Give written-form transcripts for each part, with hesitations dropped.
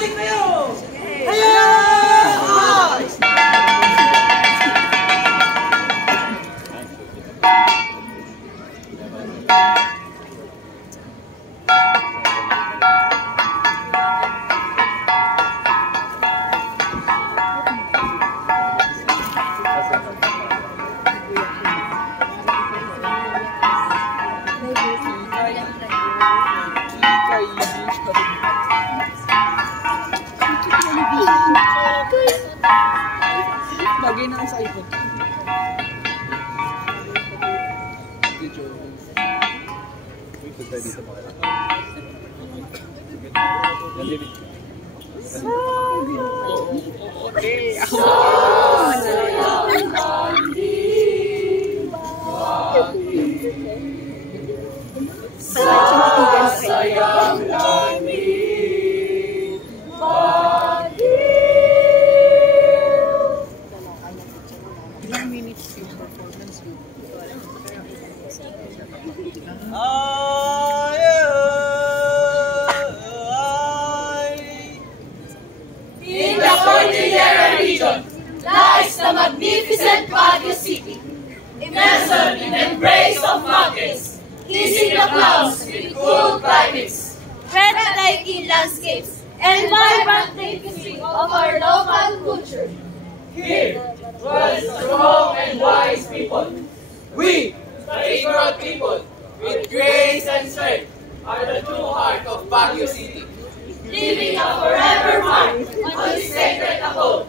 sumali kayo! Kaya! Bagay na sa iPhone. Ito tayo dito mga lang. Okay. Sayang langit. In the Cordillera region lies the magnificent Baguio City, nestled in the embrace of mountains, kissing the clouds with cool climates, breathtaking landscapes, and vibrant tapestry of our local culture. Here dwells strong and wise people. We, the ignorant people, with grace and strength, are the true heart of Baguio City, Leaving a forever mark on this sacred abode.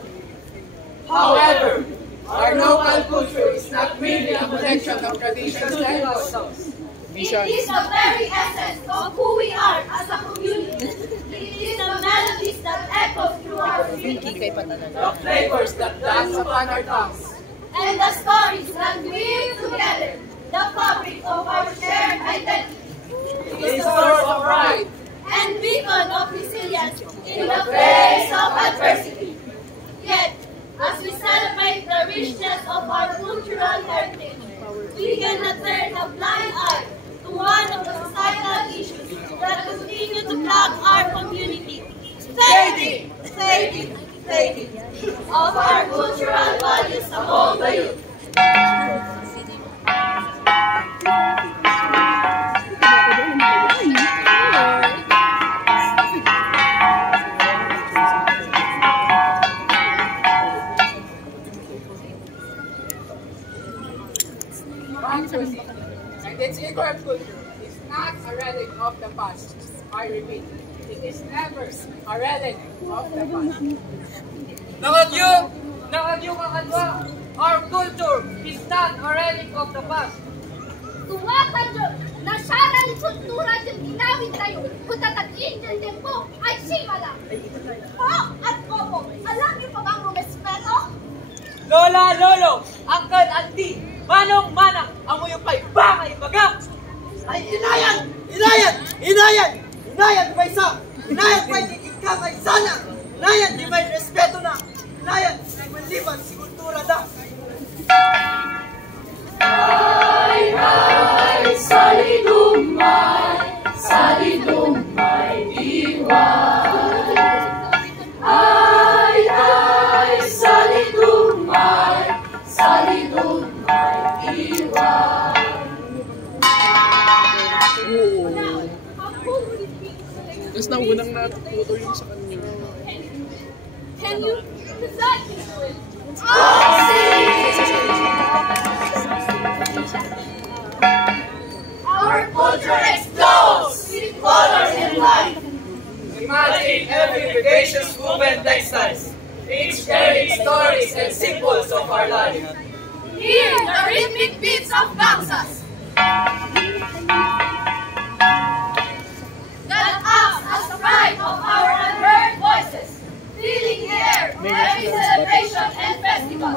However, our local culture is not merely a collection of traditions and customs. It is the very essence of who we are as a community. It is the melodies that echo through our music, The flavors that dance upon our tongues, and the stories that weave together the fabric of our shared identity. a source of pride, And beacon of resilience in the face of adversity. Yet, as we celebrate the richness of our cultural heritage, we cannot turn a blind eye to one of the societal issues that continue to plague our community. Fading of our cultural values among the youth. and its ignorant culture is not a relic of the past. I repeat, it is never a relic of the past. Nangagyo kakadwa, our culture is not a relic of the past. Tumatanyo na siya ng kultura yung ginawin tayo kung tatagin ng tempo ay simala. Po at opo, alam niyo pa bang rumespeto? Lola, lolo, uncle, auntie, manong, manang, amoy yung kay bangay bagam. Ay, inayan! Inayan! Inayan! Inayan, di ba isa? Inayan, may ika kay sana! Inayan, di may respeto na! Inayan, di maliban si kultura na! Ay, salidumay, diwan. Ay, salidumay, diwan. Tapos na unang natuto yung sa kanya. Can you decide to do it? Our culture explodes with colors and light. Imagine every vivacious movement textiles, each carrying stories and symbols of our life. Hear the rhythmic beats of gangsas that acts as the pride of our unheard voices, filling the air with every celebration and festival.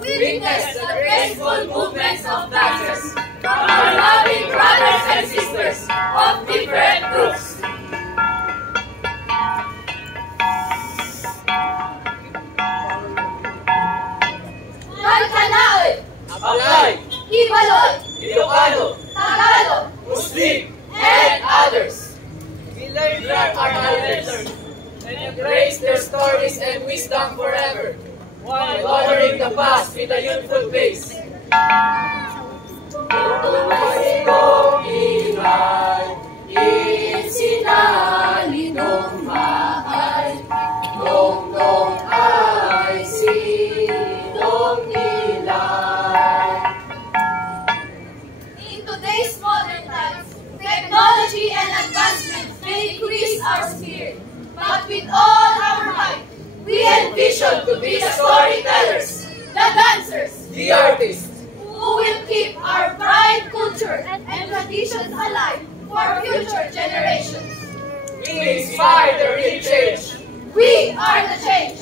Witness the graceful movements of dancers from our Aklay, Ibaloi, Ilocano, Tagalog, Muslim, and others. We learn Learn our elders and embrace their stories and wisdom forever, while honoring the past with a youthful pace. Ikaw ingay, Isinali nung maay, dong ay sinong nilay. In today's modern times, technology and advancement may increase our spirit, but with all our might, we envision to be the storytellers, the dancers, The artist, who will keep our pride, culture, and traditions alive for future generations. we inspire the real change. We are the change.